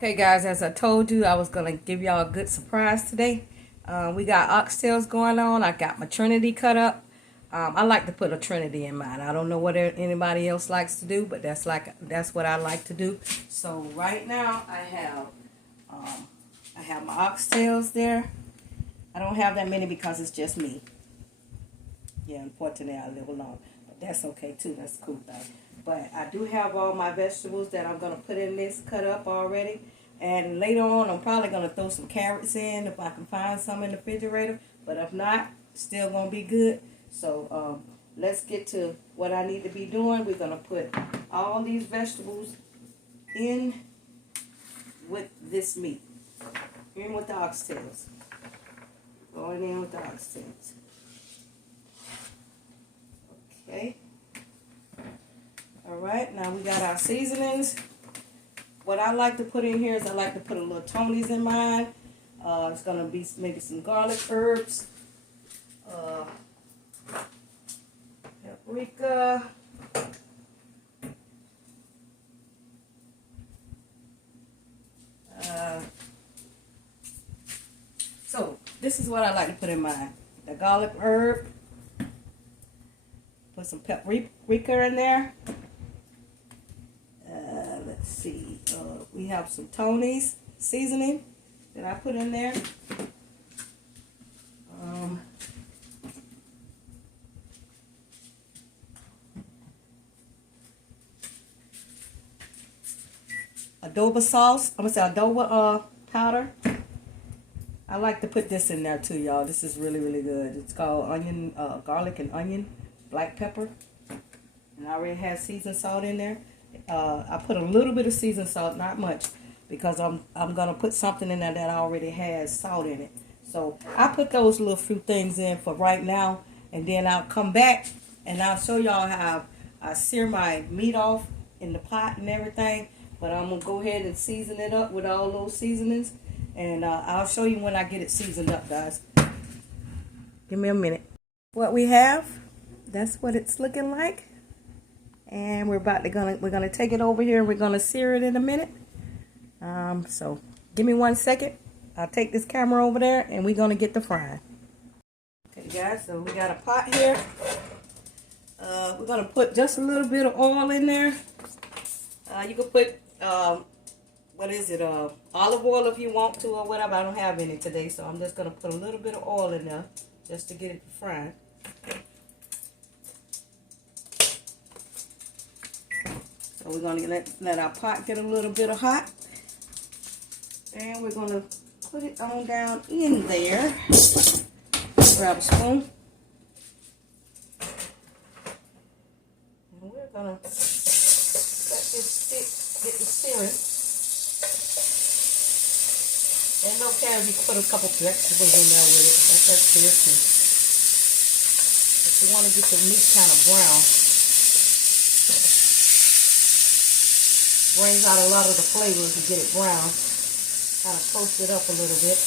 Okay guys, as I told you, I was going to give y'all a good surprise today. We got oxtails going on. I got my Trinity cut up. I like to put a Trinity in mine. I don't know what anybody else likes to do, but that's what I like to do. So right now I have my oxtails there. I don't have that many because it's just me. Yeah, unfortunately I live alone, but that's okay too. That's a cool thing. But I do have all my vegetables that I'm going to put in this cut up already. And later on, I'm probably going to throw some carrots in if I can find some in the refrigerator. But if not, still going to be good. So let's get to what I need to be doing. We're going to put all these vegetables in with this meat. In with the oxtails. Going in with the oxtails. Okay. Alright, now we got our seasonings. What I like to put in here is I like to put a little Tony's in mine. It's going to be maybe some garlic herbs. Paprika. So, this is what I like to put in mine. The garlic herb. Put some paprika in there. Let's see. We have some Tony's seasoning that I put in there. Adobo sauce. I'm gonna say adobo powder. I like to put this in there too, y'all. This is really, really good. It's called onion, garlic and onion, black pepper. And I already have seasoned salt in there. I put a little bit of seasoned salt, not much, because I'm gonna put something in there that already has salt in it. So I put those little few things in for right now, and then I'll come back and I'll show y'all how I sear my meat off in the pot and everything. But I'm gonna go ahead and season it up with all those seasonings, and I'll show you when I get it seasoned up, guys. Give me a minute. What we have, that's what it's looking like. And we're gonna take it over here and we're gonna sear it in a minute. So give me 1 second. I'll take this camera over there and we're gonna get the frying. Okay guys, so we got a pot here. We're gonna put just a little bit of oil in there. You can put olive oil if you want to or whatever. I don't have any today, so I'm just gonna put a little bit of oil in there just to get it frying. So we're going to let our pot get a little bit of hot. And we're going to put it on down in there. Grab a spoon. And we're going to let this get to searing. And okay if you put a couple vegetables in there with it. That's tasty. If you want to get your meat kind of brown, brings out a lot of the flavor if you get it brown. Kind of toast it up a little bit.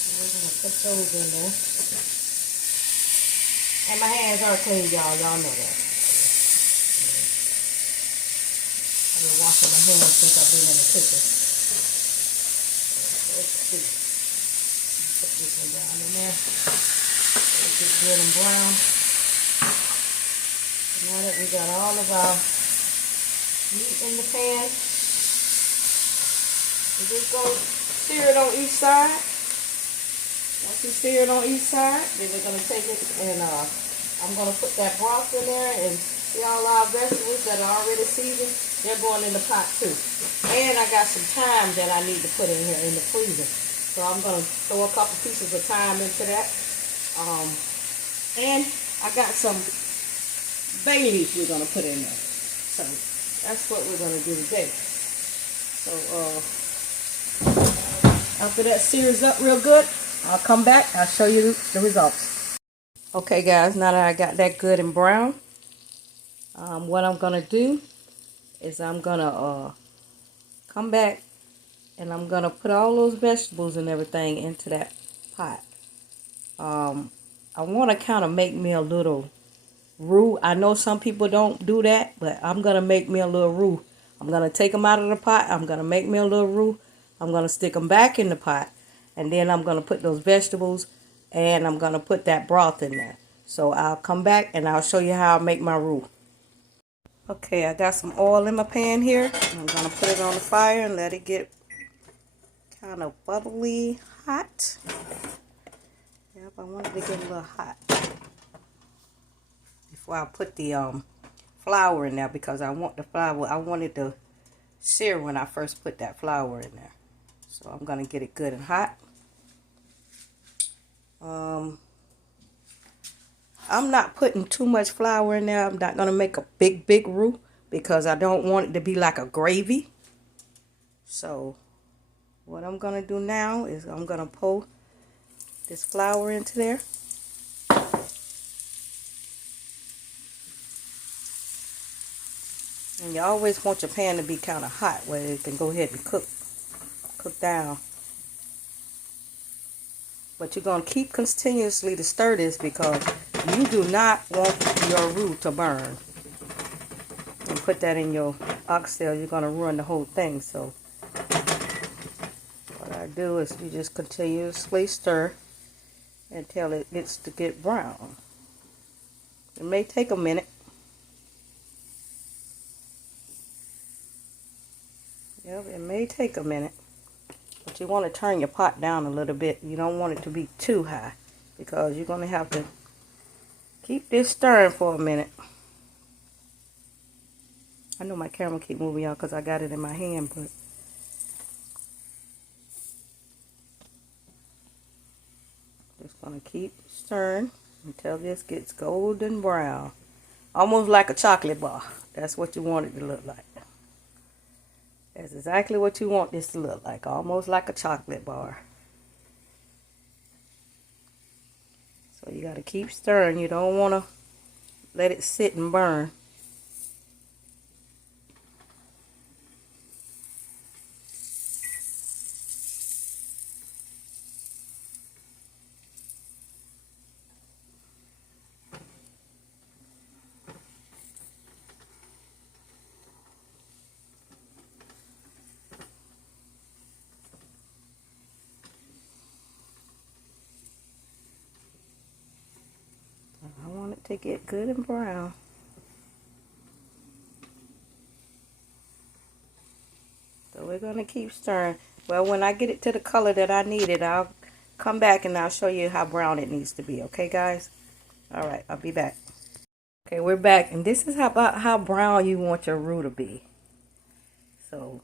And we're going to put those in there. And my hands are clean, y'all. Y'all know that. I've been washing my hands since I've been in the kitchen. Let's see. Put this one down in there. Make it good and brown. Now that we got all of our meat in the pan, we're just going to sear it on each side. Once we sear it on each side, then we're going to take it and I'm going to put that broth in there, and see all our vegetables that are already seasoned, they're going in the pot too. And I got some thyme that I need to put in here in the freezer. So I'm going to throw a couple pieces of thyme into that. And I got some bay leaf we're going to put in there. So that's what we're going to do today. So, after that sears up real good, I'll come back. I'll show you the results. Okay, guys, now that I got that good and brown, what I'm going to do is I'm going to come back and I'm going to put all those vegetables and everything into that pot. I want to kind of make me a little roux. I know some people don't do that, but I'm going to make me a little roux I'm going to take them out of the pot. I'm going to make me a little roux. I'm going to stick them back in the pot. And then I'm going to put those vegetables and I'm going to put that broth in there. So I'll come back and I'll show you how I make my roux. Okay, I got some oil in my pan here. I'm going to put it on the fire and let it get kind of bubbly hot. Yep, I want it to get a little hot before I put the flour in there, because I want the flour, I want it to sear when I first put that flour in there. So I'm going to get it good and hot. I'm not putting too much flour in there. I'm not going to make a big roux because I don't want it to be like a gravy. So what I'm going to do now is I'm going to pour this flour into there. And you always want your pan to be kind of hot where it can go ahead and cook down. But you're going to keep continuously to stir this because you do not want your roux to burn. And put that in your oxtail, you're going to ruin the whole thing. So what I do is you just continuously stir until it gets to get brown. It may take a minute. Yep, it may take a minute. But you want to turn your pot down a little bit. You don't want it to be too high because you're going to have to keep this stirring for a minute. I know my camera keep moving out because I got it in my hand, but just going to keep stirring until this gets golden brown. Almost like a chocolate bar. That's what you want it to look like. That's exactly what you want this to look like. Almost like a chocolate bar. So you got to keep stirring. You don't want to let it sit and burn. I want it to get good and brown. So we're going to keep stirring. Well, when I get it to the color that I need it, I'll come back and I'll show you how brown it needs to be. Okay, guys? All right, I'll be back. Okay, we're back. And this is about how brown you want your roux to be. So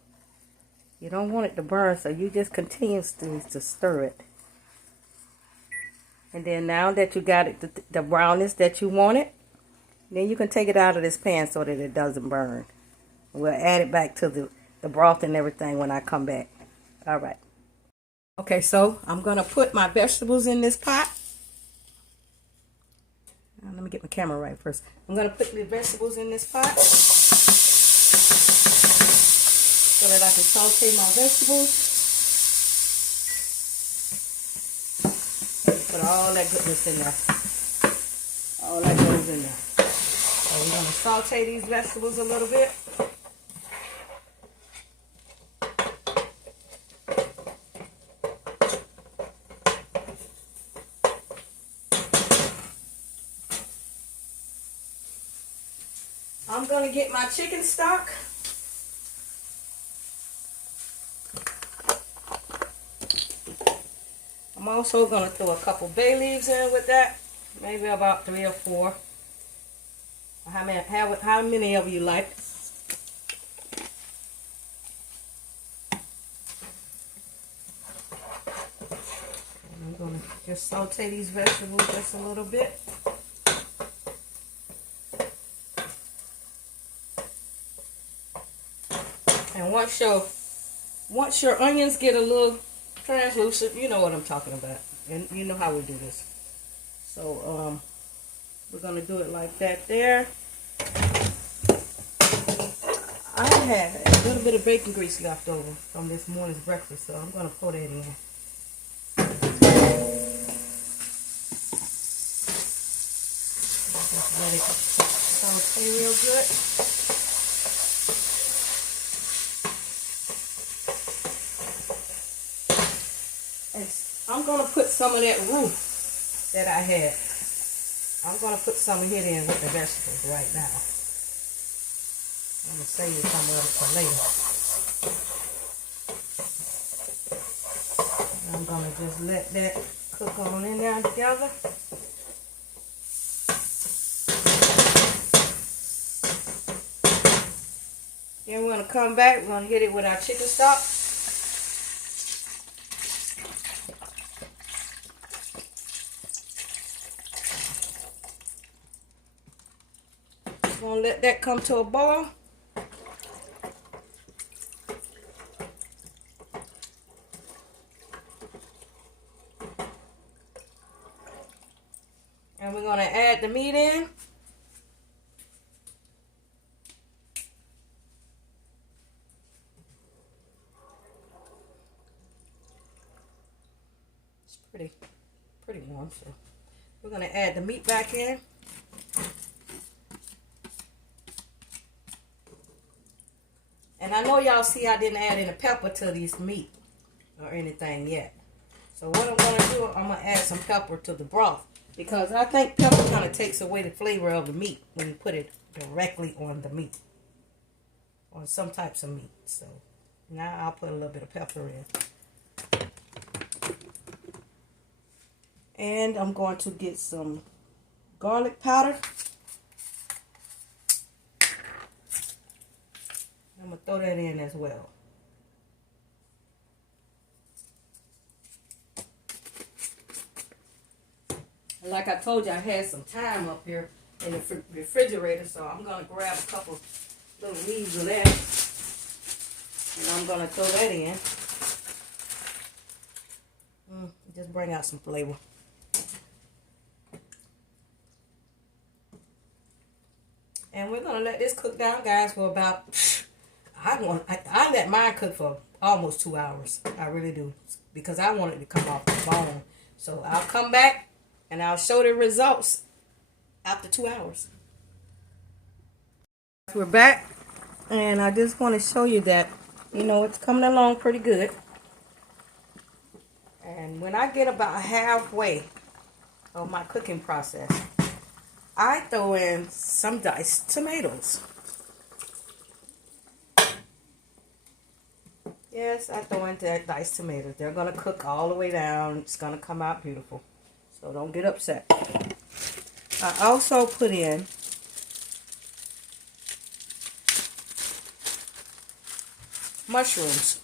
you don't want it to burn, so you just continuously to stir it. And then now that you got it, the brownness that you want it, then you can take it out of this pan so that it doesn't burn. We'll add it back to the broth and everything when I come back. All right. Okay, so I'm going to put my vegetables in this pot. Now, let me get my camera right first. I'm going to put the vegetables in this pot so that I can saute my vegetables. Put all that goodness in there. All that goes in there. So we're going to saute these vegetables a little bit. I'm going to get my chicken stock. I'm also going to throw a couple bay leaves in with that. Maybe about 3 or 4. How many of you like? I'm going to just saute these vegetables just a little bit. And once your onions get a little translucent, you know what I'm talking about. And you know how we do this. So we're going to do it like that there. I had a little bit of bacon grease left over from this morning's breakfast, so I'm going to pour that in. Just let it saute real good. And I'm going to put some of that roux that I had. I'm going to put some of it in with the vegetables right now. I'm going to save some of it for later. I'm going to just let that cook on in there together. Then we're going to come back. We're going to hit it with our chicken stock. We're going to let that come to a boil. And we're going to add the meat in. It's pretty warm, so we're going to add the meat back in. And I know y'all see I didn't add any pepper to this meat or anything yet. So what I'm going to do, I'm going to add some pepper to the broth. Because I think pepper kind of takes away the flavor of the meat when you put it directly on the meat. On some types of meat. So now I'll put a little bit of pepper in. And I'm going to get some garlic powder. I'm going to throw that in as well. Like I told you, I had some thyme up here in the refrigerator, so I'm going to grab a couple little leaves of that, and I'm going to throw that in. Just bring out some flavor. And we're going to let this cook down, guys, for about, I let mine cook for almost 2 hours. I really do, because I want it to come off the bone. So I'll come back. And I'll show the results after 2 hours. We're back. And I just want to show you that, you know, it's coming along pretty good. And when I get about halfway of my cooking process, I throw in some diced tomatoes. Yes, I throw in that diced tomatoes. They're going to cook all the way down. It's going to come out beautiful. So don't get upset. I also put in mushrooms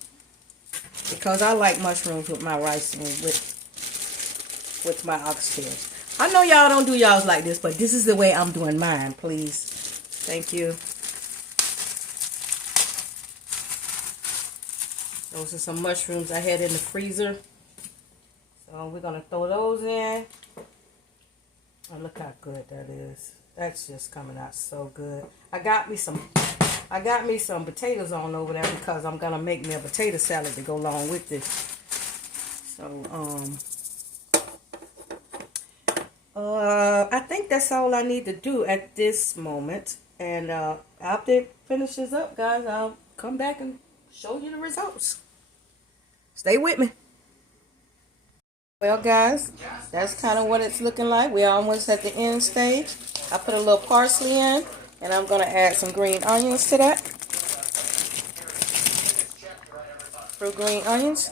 because I like mushrooms with my rice and with my oxtails. I know y'all don't do y'all's like this, but this is the way I'm doing mine, please. Thank you. Those are some mushrooms I had in the freezer. So we're going to throw those in. Oh, look how good that is. That's just coming out so good. I got me some potatoes on over there because I'm going to make me a potato salad to go along with this. So, I think that's all I need to do at this moment. And after it finishes up, guys, I'll come back and show you the results. Stay with me. Well, guys, that's kind of what it's looking like. We're almost at the end stage. I put a little parsley in, and I'm going to add some green onions to that. Fruit green onions.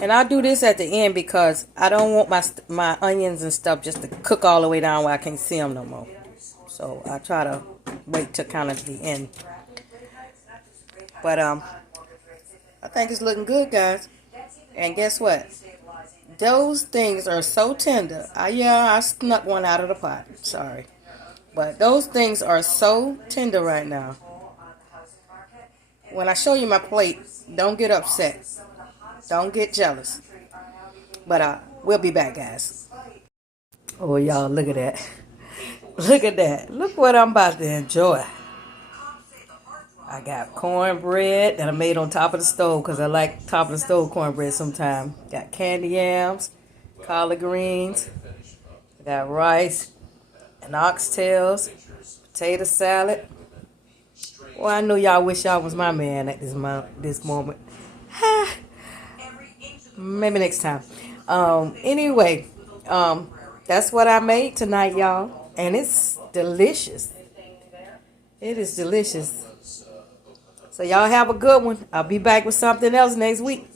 And I do this at the end because I don't want my onions and stuff just to cook all the way down where I can't see them no more. So I try to wait till kind of the end. But I think it's looking good, guys. And guess what? Those things are so tender. I snuck one out of the pot. Sorry. But those things are so tender right now. When I show you my plate, don't get upset. Don't get jealous. But we'll be back, guys. Oh, y'all, look at that. Look at that. Look what I'm about to enjoy. I got cornbread that I made on top of the stove because I like top of the stove cornbread sometimes. Got candy yams, collard greens. I got rice and oxtails, potato salad. Well, I know y'all wish y'all was my man at this moment. Maybe next time. Anyway, that's what I made tonight, y'all, and it's delicious. It is delicious. So y'all have a good one. I'll be back with something else next week.